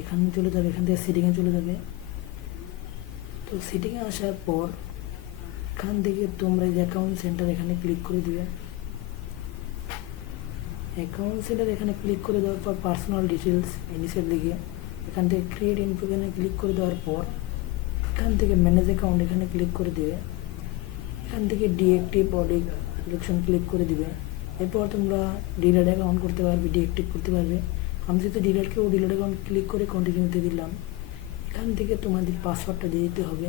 এখানে চলে যাবে, এখান থেকে সেটিংয়ে চলে যাবে। তো সেটিংয়ে আসার পর এখান থেকে তোমরা যে অ্যাকাউন্ট সেন্টার এখানে ক্লিক করে দিবে। অ্যাকাউন্ট সেন্টার এখানে ক্লিক করে দেওয়ার পর পার্সোনাল ডিটেলস নিচের দিকে এখান থেকে ক্রিয়েট ইনফো এখানে ক্লিক করে দেওয়ার পর এখান থেকে ম্যানেজ অ্যাকাউন্ট এখানে ক্লিক করে দেবে। এখান থেকে ডিঅ্যাক্টিভ অডিট সিলেকশন ক্লিক করে দিবে। এরপর তোমরা ডিলেট অ্যাকাউন্ট করতে পারবে, ডিঅ্যাক্টিভ করতে পারবে। আমি যেহেতু ডিলেট করবো, ডিলেট অ্যাকাউন্ট ক্লিক করে কন্টিনিউতে দিলাম। এখান থেকে তোমাদের পাসওয়ার্ডটা দিয়ে দিতে হবে।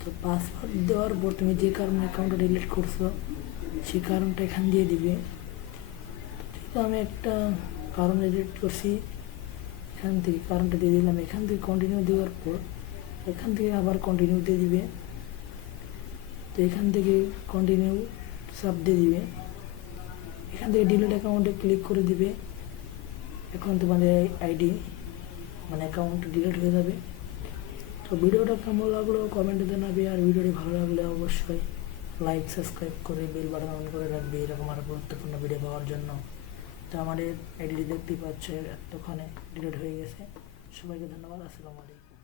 তো পাসওয়ার্ড দেওয়ার পর তুমি যে কারণে অ্যাকাউন্টটা ডিলিট করছো সেই কারণটা এখান দিয়ে দিবে। তো আমি একটা কারণ ডিলিট করছি, এখান থেকে কারণটা দিয়ে দিলাম। এখান থেকে কন্টিনিউ দেওয়ার পর এখান থেকে আবার কন্টিনিউ দিয়ে দিবে। তো এখান থেকে কন্টিনিউ সব দিয়ে দিবে। এখান থেকে ডিলিট অ্যাকাউন্টে ক্লিক করে দিবে। এখন তোমাদের আইডি মানে অ্যাকাউন্ট ডিলিট হয়ে যাবে। তো ভিডিওটা কেমন লাগলো কমেন্টে জানাবে, আর ভিডিওটি ভালো লাগলে অবশ্যই লাইক সাবস্ক্রাইব করে বেল বাটন অন করে রাখবে এরকম আরও গুরুত্বপূর্ণ ভিডিও পাওয়ার জন্য। তো আমাদের আইডি দেখতেই পাচ্ছে এতক্ষণে ডিলিট হয়ে গেছে। সবাইকে ধন্যবাদ। আসসালামু আলাইকুম।